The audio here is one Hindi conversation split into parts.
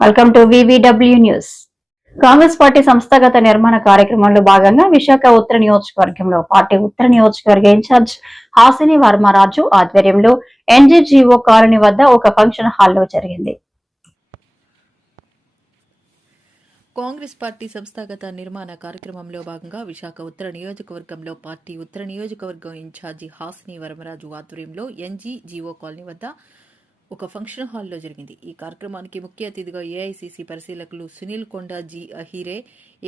Welcome to VVW news Congress party సంస్థాగత నిర్మాణ కార్యక్రమంలో భాగంగా విశాఖ ఉత్తర నియోజకవర్గంలో పార్టీ ఉత్తర నియోజకవర్గ ఇన్ఛార్జ్ హాసిని వర్మరాజు ఆధ్వర్యంలో ఎన్జీజీఓ కాలనీ వద్ద ఒక ఫంక్షన్ హాల్లో జరిగింది. కాంగ్రెస్ పార్టీ సంస్థాగత నిర్మాణ కార్యక్రమంలో భాగంగా విశాఖ ఉత్తర నియోజకవర్గంలో పార్టీ ఉత్తర నియోజకవర్గం ఇన్ఛార్జి హాసిని వరమరాజు ఆధ్వర్యంలో ఎన్జీజీఓ కాలనీ వద్ద ఒక ఫంక్షన్ హాల్లో జరిగింది. ఈ కార్యక్రమానికి ముఖ్య అతిథిగా ఏఐసీసీ పరిశీలకులు Sunil Konda ji Ahire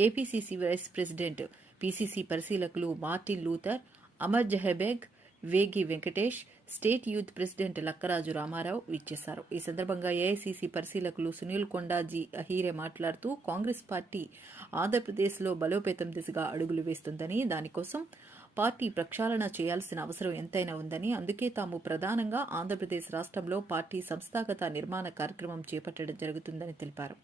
APCC vice president PCC పరిశీలకులు Martin Luther Amar Jahabeg Vegi Venkatesh state youth president Lakkaraju Ramarao విచ్చేశారు. ఈ సందర్భంగా ఏఐసీసీ పరిశీలకులు సునీల్ కొండాజీ అహీరే మాట్లాడుతూ కాంగ్రెస్ పార్టీ ఆంధ్రప్రదేశ్లో బలోపేతం దిశగా అడుగులు వేస్తుందని దానికోసం పార్టీ ప్రక్షాళన చేయాల్సిన అవసరం ఎంతైనా ఉందని అందుకే తాము ప్రధానంగా ఆంధ్రప్రదేశ్ రాష్ట్రంలో పార్టీ సంస్థాగత నిర్మాణ కార్యక్రమం చేపట్టడం జరుగుతుందని తెలిపారు.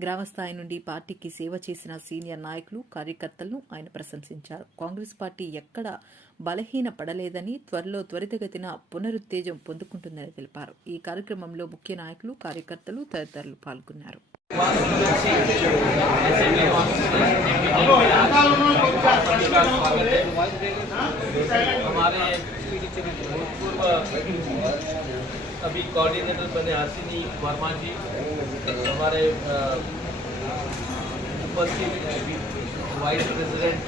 గ్రామస్థాయి నుండి పార్టీకి సేవ చేసిన సీనియర్ నాయకులు కార్యకర్తలను ఆయన ప్రశంసించారు. కాంగ్రెస్ పార్టీ ఎక్కడ బలహీన పడలేదని త్వరలో త్వరితగతిన పునరుత్తేజం పొందుకుంటుందని తెలిపారు. ఈ కార్యక్రమంలో ముఖ్య నాయకులు కార్యకర్తలు తదితరులు పాల్గొన్నారు. हमारे भूतपूर्व अभी कोऑर्डिनेटर बने हसीनी वर्मा जी हमारे उपस्थित vice president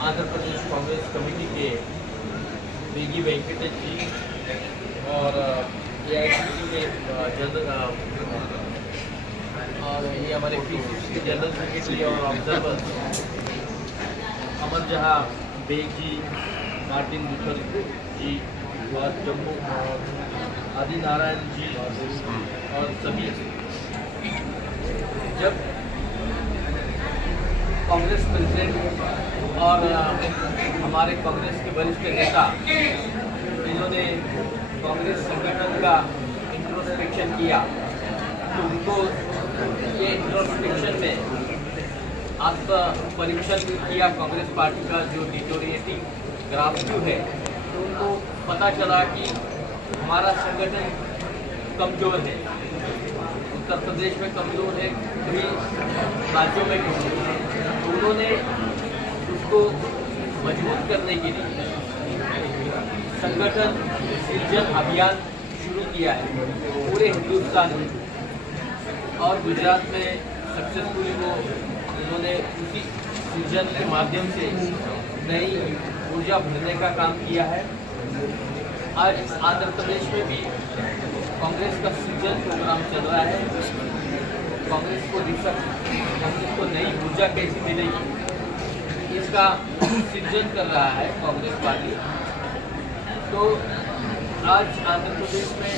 Andhra Pradesh Congress committee के बेगी वेंकटेश जी और ए आई सी के जनरल और ये हमारे जनरल सेक्रेटरी और observer Amar Jahan, Baig ji Martin Luther ji और जम्मू और आदि नारायण जी और सभी। जब कांग्रेस प्रेसिडेंट और हमारे कांग्रेस के वरिष्ठ नेता, इन्होंने कांग्रेस संगठन का इंट्रोस्पेक्शन किया तो उनको ये इंट्रोस्पेक्शन में आत्म परीक्षण किया कांग्रेस पार्टी का जो डिटोरिएटिंग ग्राफ व्यू है तो उनको पता चला कि हमारा संगठन कमज़ोर है। उत्तर प्रदेश में कमज़ोर है कई राज्यों में कमज़ोर है। तो उन्होंने उसको मज़बूत करने के लिए संगठन सृजन अभियान शुरू किया है, पूरे हिंदुस्तान में। और गुजरात में सक्सेसफुली वो उन्होंने उसी सृजन के माध्यम से नई ऊर्जा भरने का काम किया है। आज आंध्र प्रदेश में भी कांग्रेस का सृजन प्रोग्राम चल रहा है। कांग्रेस को दिशा कांग्रेस को नई ऊर्जा कैसे मिलेगी, इसका सृजन कर रहा है कांग्रेस पार्टी। तो आज आंध्र प्रदेश में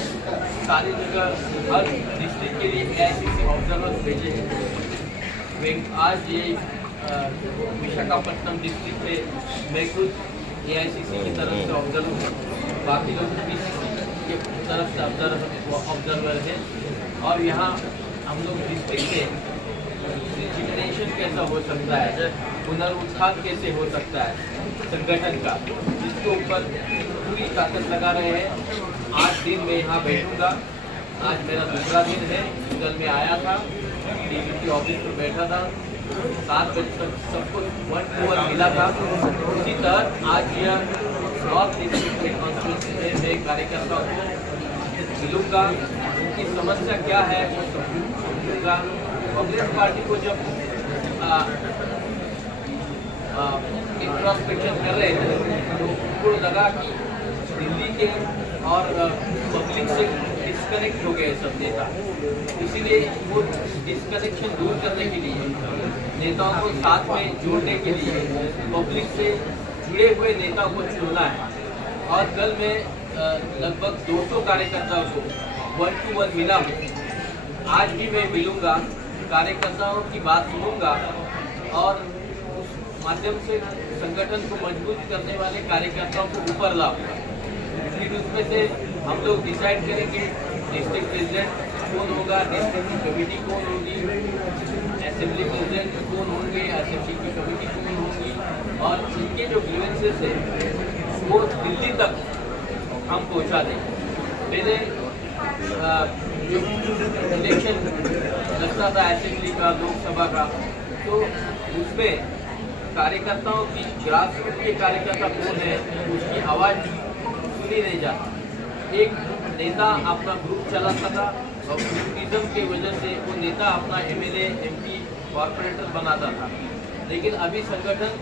सारी जगह, हर डिस्ट्रिक्ट के लिए ए आई सी सी ऑब्जर्वर्स भेजे हैं। आज ये विशाखापट्टनम डिस्ट्रिक्ट से मैं खुद ए आई सी सी की तरफ़ से ऑब्जर्वर हूँ। बाकी लोग पी सी सी की तरफ़ से ऑब्जर्वर ऑब्जर्वर है। और यहाँ हम लोग डिस्ट्रिक्ट से रिजिमिनेशन कैसा हो सकता है, पुनरुत्थान कैसे हो सकता है, संगठन का जिसके ऊपर पूरी ताकत लगा रहे हैं। आज दिन मैं यहाँ बैठूँगा। आज मेरा दूसरा दिन है। कल मैं आया था। डीबीसी ऑफ़िस में बैठा था। सात बजे तक सबको वन टू वन मिला था। उसी तरह आज यह नॉर्थ डिस्ट्रिक्ट के में मैं कार्यकर्ता को मिलूँगा। उनकी समस्या क्या है, वो समझूँगा। कांग्रेस पार्टी को जब इंट्रोस्पेक्शन कर रहे थे तो उनको लगा कि के और पब्लिक से डिस्कनेक्ट हो गए सब नेता। इसीलिए वो डिस्कनेक्शन दूर करने के लिए, नेताओं को साथ में जोड़ने के लिए पब्लिक से जुड़े हुए नेताओं को चुनना है। और कल मैं लगभग 200 कार्यकर्ताओं को वन टू वन मिला हूँ। आज भी मैं मिलूँगा, कार्यकर्ताओं की बात सुनूँगा और उस माध्यम से संगठन को मज़बूत करने वाले कार्यकर्ताओं को ऊपर लाऊँगा। फिर उसमें से हम लोग डिसाइड करेंगे डिस्ट्रिक्ट प्रेसिडेंट कौन होगा डिस्ट्रिक्ट कमेटी कौन होगी असेंबली प्रेसिडेंट कौन होंगे असेंबली की कमेटी कौन होगी, और इनके जो ग्रीवेंसेस है, वो दिल्ली तक हम पहुँचा देंगे मैंने जो इलेक्शन होता था असेंबली का, लोकसभा का तो उसमें कार्यकर्ताओं की ग्रास रूट के कार्यकर्ता कौन है, उसकी आवाज़ सुनी नहीं जाती एक नेता अपना ग्रुप चलाता था और ग्रुपिज्म की वजह से वो नेता अपना एमएलए एमपी कॉरपोरेटर बनाता था। लेकिन अभी संगठन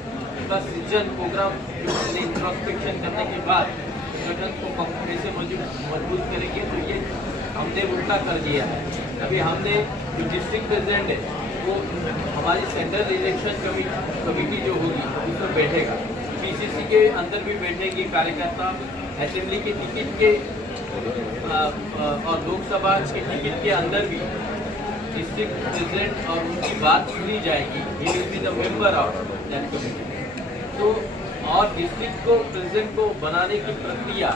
का सृजन प्रोग्राम इंट्रोस्पेक्शन करने के बाद संगठन को कम- कैसे मज़बूत करेंगे तो ये हमने उल्टा कर दिया है। अभी हमने जो डिस्ट्रिक्ट प्रेसिडेंट है, वो हमारी सेंट्रल इलेक्शन कमेटी जो होगी उसमें बैठेगा। पीसीसी के अंदर भी बैठेंगे कार्यकर्ता असेंबली के टिकट के और लोकसभा के टिकट के अंदर भी डिस्ट्रिक्ट प्रेसिडेंट और उनकी बात सुनी जाएगी। He will be the member of that committee तो और डिस्ट्रिक्ट को प्रेसिडेंट को बनाने की प्रक्रिया,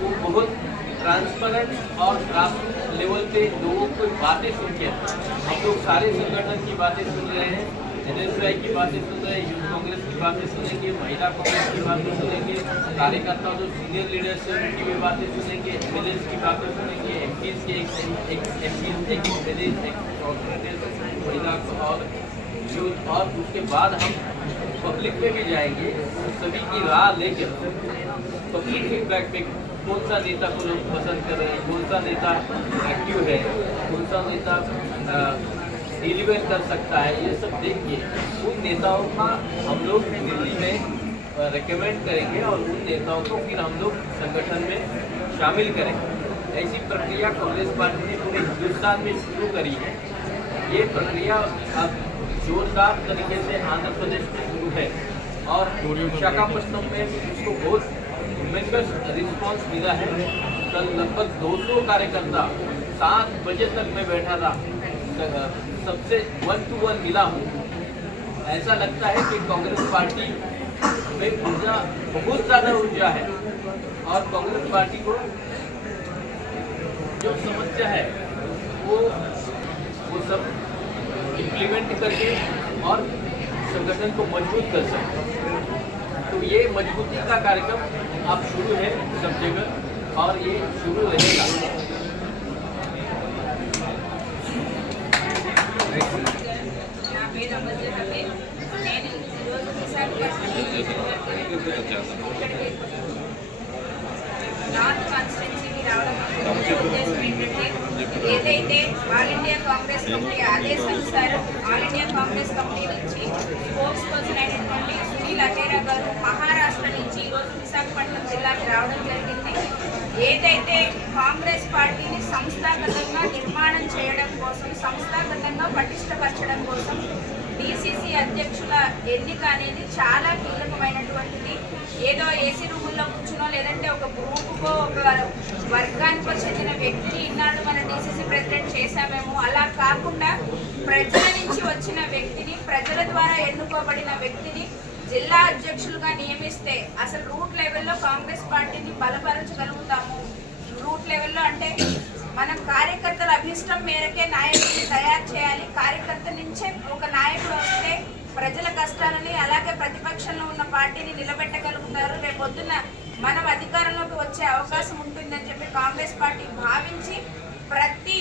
वो बहुत ट्रांसपेरेंट और ग्रास लेवल पे लोगों को बातें सुन के हम लोग सारे संगठन की बातें सुन रहे हैं। एनएसयूआई की बातें सुन यूथ कांग्रेस की बातें सुनेंगे, महिला कांग्रेस की बातें सुनेंगे, कार्यकर्ता जो सीनियर लीडर्स हैं, उनकी भी बातें सुनेंगे एम की बातें सुनेंगे एम के महिला और यूथ और उसके बाद हम पब्लिक में भी जाएँगे सभी की राह लेकर पब्लिक फीडबैक पे कौन सा नेता को लोग पसंद कर रहे हैं, कौन सा नेता एक्टिव है, कौन सा नेता डिलीवर कर सकता है, ये सब देखिए। उन नेताओं का हम लोग दिल्ली में रिकमेंड करेंगे और उन नेताओं को फिर हम लोग संगठन में शामिल करेंगे। ऐसी प्रक्रिया कांग्रेस पार्टी ने पूरे हिंदुस्तान में शुरू करी है। ये प्रक्रिया अब जोरदार तरीके से आंध्र प्रदेश में शुरू है और विशाखापट्टनम में उसको बहुत ट्रिमेंडस रिस्पांस मिला है। कल लगभग 200 कार्यकर्ता सात बजे तक मैं बैठा था। सबसे वन टू वन मिला हूँ। ऐसा लगता है कि कांग्रेस पार्टी में ऊर्जा बहुत ज़्यादा ऊर्जा है और कांग्रेस पार्टी को जो समस्या है, वो वो सब इम्प्लीमेंट करके और संगठन को मज़बूत कर सकते तो ये मजबूती का कार्यक्रम अब शुरू है सब जगह और ये शुरू रहेगा। గారు మహారాష్ట్ర నుంచి ఈరోజు విశాఖపట్నం జిల్లాకి రావడం జరిగింది. ఏదైతే కాంగ్రెస్ పార్టీని సంస్థాగతంగా నిర్మాణం చేయడం కోసం సంస్థాగతంగా పటిష్టపరచడం కోసం డిసిసి అధ్యక్షుల ఎన్నిక అనేది చాలా కీలకమైనటువంటిది. ఏదో ఏసీ రూముల్లో కూర్చునో లేదంటే ఒక గ్రూపుకో ఒక వర్గానికో చెందిన వ్యక్తిని ఇన్నాళ్ళు మన డిసిసి ప్రెసిడెంట్ చేశామేమో. అలా కాకుండా ప్రజల నుంచి వచ్చిన వ్యక్తిని ప్రజల ద్వారా ఎన్నుకోబడిన వ్యక్తిని జిల్లా అధ్యక్షులుగా నియమిస్తే అసలు రూట్ లెవెల్లో కాంగ్రెస్ పార్టీని బలపరచగలుగుతాము? రూట్ లెవెల్లో అంటే మనం కార్యకర్తల అభిష్టం మేరకే నాయకుడిని తయారు చేయాలి. కార్యకర్త నుంచే ఒక నాయకుడు వస్తే ప్రజల కష్టాలని అలాగే ప్రతిపక్షంలో ఉన్న పార్టీని నిలబెట్టగలుగుతారు. రేపొద్దున మనం అధికారంలోకి వచ్చే అవకాశం ఉంటుందని చెప్పి కాంగ్రెస్ పార్టీ భావించి ప్రతి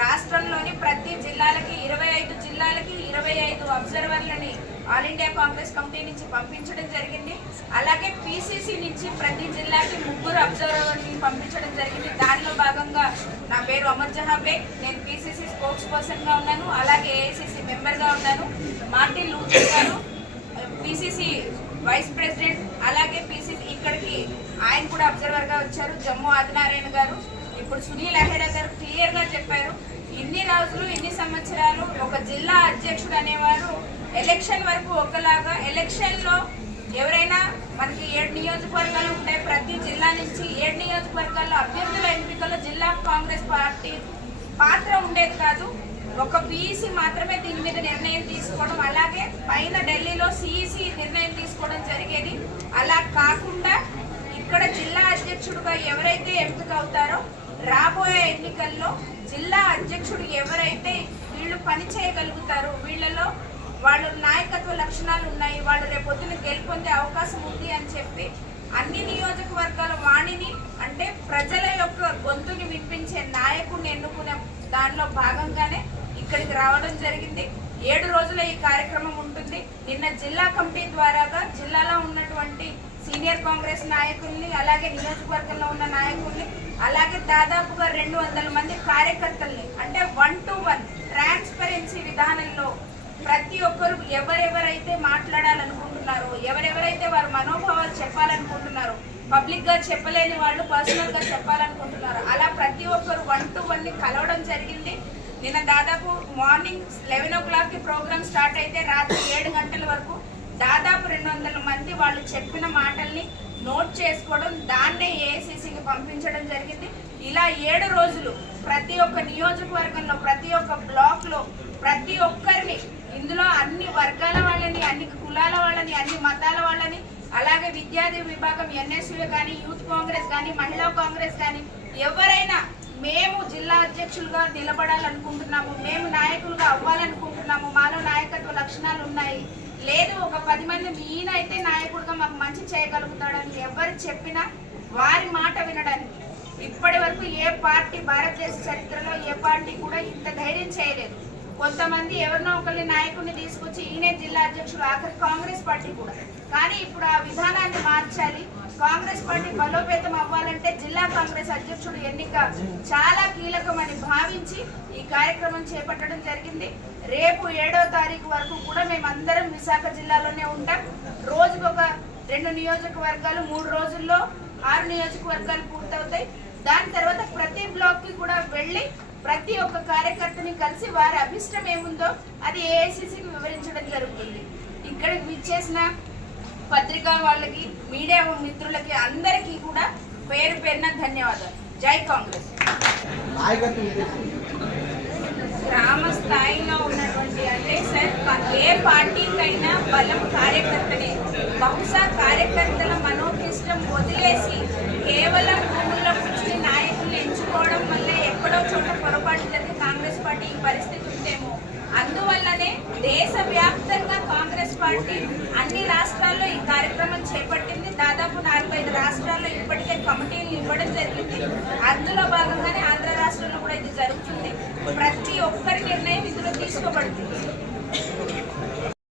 రాష్ట్రంలోని ప్రతి జిల్లాలకి ఇరవై ఐదు జిల్లాలకి ఇరవై ఐదు అబ్జర్వర్లని ఆల్ ఇండియా కాంగ్రెస్ కమిటీ నుంచి పంపించడం జరిగింది. అలాగే పిసిసి నుంచి ప్రతి జిల్లాకి ముగ్గురు అబ్జర్వర్ని పంపించడం జరిగింది. దానిలో భాగంగా నా పేరు అమర్ జహాబే. నేను పిసిసి స్పోక్స్ పర్సన్గా ఉన్నాను. అలాగే ఏఐసిసి మెంబర్గా ఉన్నాను. Martin Luther garu PCC vice president అలాగే పిసిసి ఇక్కడికి ఆయన కూడా అబ్జర్వర్గా వచ్చారు. జమ్మూ ఆదినారాయణ గారు. ఇప్పుడు సునీల్ అహేరా గారు క్లియర్గా చెప్పారు. ఇన్ని రోజులు ఇన్ని సంవత్సరాలు ఒక జిల్లా అధ్యక్షుడు అనేవారు ఎలక్షన్ వరకు ఒకలాగా ఎలక్షన్లో ఎవరైనా మనకి ఏడు నియోజకవర్గాలు ఉంటాయి ప్రతి జిల్లా నుంచి ఏడు నియోజకవర్గాల్లో అభ్యర్థుల ఎంపికలో జిల్లా కాంగ్రెస్ పార్టీ పాత్ర ఉండేది కాదు. ఒక బీఈసీ మాత్రమే దీని మీద నిర్ణయం తీసుకోవడం అలాగే పైన ఢిల్లీలో సిఈసి నిర్ణయం తీసుకోవడం జరిగేది. అలా కాకుండా ఇక్కడ జిల్లా అధ్యక్షుడుగా ఎవరైతే ఎంపిక అవుతారో రాబోయే ఎన్నికల్లో జిల్లా అధ్యక్షుడు ఎవరైతే వీళ్ళు పని చేయగలుగుతారో వీళ్ళలో వాళ్ళ నాయకత్వ లక్షణాలు ఉన్నాయి వాళ్ళు రేపొద్దున గెలుపొందే అవకాశం ఉంది అని చెప్పి అన్ని నియోజకవర్గాల వాణిని అంటే ప్రజల యొక్క గొంతుని వినిపించే నాయకుడిని ఎన్నుకునే దానిలో భాగంగానే ఇక్కడికి రావడం జరిగింది. ఏడు రోజుల ఈ కార్యక్రమం ఉంటుంది. నిన్న జిల్లా కమిటీ ద్వారాగా జిల్లాలో ఉన్నటువంటి సీనియర్ కాంగ్రెస్ నాయకుల్ని అలాగే నియోజకవర్గంలో ఉన్న నాయకుల్ని అలాగే దాదాపుగా రెండు వందల మంది కార్యకర్తలు అంటే వన్ టు వన్ ట్రాన్స్పరెన్సీ విధానంలో ప్రతి ఒక్కరు ఎవరెవరైతే మాట్లాడాలనుకుంటున్నారో ఎవరెవరైతే వారి మనోభావాలు చెప్పాలనుకుంటున్నారో పబ్లిక్గా చెప్పలేని వాళ్ళు పర్సనల్గా చెప్పాలనుకుంటున్నారు అలా ప్రతి ఒక్కరు వన్ టు వన్ని కలవడం జరిగింది. నిన్న దాదాపు మార్నింగ్ లెవెన్ ఓ క్లాక్కి ప్రోగ్రామ్ స్టార్ట్ అయితే రాత్రి ఏడు గంటల వరకు దాదాపు రెండు వందల మంది వాళ్ళు చెప్పిన మాటల్ని నోట్ చేసుకోవడం దాన్నే ఏఐసిసికి పంపించడం జరిగింది. ఇలా ఏడు రోజులు ప్రతి ఒక్క నియోజకవర్గంలో ప్రతి ఒక్క బ్లాక్లో ప్రతి ఒక్కరిని ఇందులో అన్ని వర్గాల వాళ్ళని అన్ని కులాల వాళ్ళని అన్ని మతాల వాళ్ళని అలాగే విద్యార్థి విభాగం ఎన్ఎస్యూ కానీ యూత్ కాంగ్రెస్ కానీ మహిళా కాంగ్రెస్ కానీ ఎవరైనా మేము జిల్లా అధ్యక్షులుగా నిలబడాలనుకుంటున్నాము మేము నాయకులుగా అవ్వాలనుకుంటున్నాము మాలో నాయకత్వ లక్షణాలు ఉన్నాయి. లేదు ఒక పది మంది మీనైతే నాయకుడిగా మాకు మంచి చేయగలుగుతాడని ఎవరు చెప్పినా వారి మాట వినడానికి ఇప్పటి వరకు ఏ పార్టీ భారతదేశ చరిత్రలో ఏ పార్టీ కూడా ఇంత ధైర్యం చేయలేదు. కొంతమంది ఎవరినో ఒకరిని నాయకుడిని తీసుకొచ్చి ఈయనే జిల్లా అధ్యక్షుడు ఆఖరి కాంగ్రెస్ పార్టీ కూడా. కానీ ఇప్పుడు ఆ విధానాన్ని మార్చాలి. కాంగ్రెస్ పార్టీ బలోపేతం అవ్వాలంటే జిల్లా కాంగ్రెస్ అధ్యక్షుడు ఎన్నిక చాలా కీలకమని భావించి ఈ కార్యక్రమం చేపట్టడం జరిగింది. రేపు ఏడో తారీఖు వరకు కూడా మేమందరం విశాఖ జిల్లాలోనే ఉంటాం. రోజుకొక రెండు నియోజకవర్గాలు మూడు రోజుల్లో ఆరు నియోజకవర్గాలు పూర్తవుతాయి. దాని తర్వాత ప్రతి బ్లాక్కి కూడా వెళ్ళి ప్రతి ఒక్క కార్యకర్తని కలిసి వారి అభిష్టం ఏముందో అది ఏఐసిసికి వివరించడం జరుగుతుంది. ఇక్కడికి విచ్చేసిన పత్రికా వాళ్ళకి మీడియా మిత్రులకి అందరికీ కూడా పేరు పేరున ధన్యవాదాలు. జై కాంగ్రెస్. గ్రామ స్థాయిలో ఉన్నటువంటి అంటే సార్ ఏ పార్టీకైనా బలం కార్యకర్తనే. బహుశా కార్యకర్తల మనోభిష్టం వదిలేసి కేవలం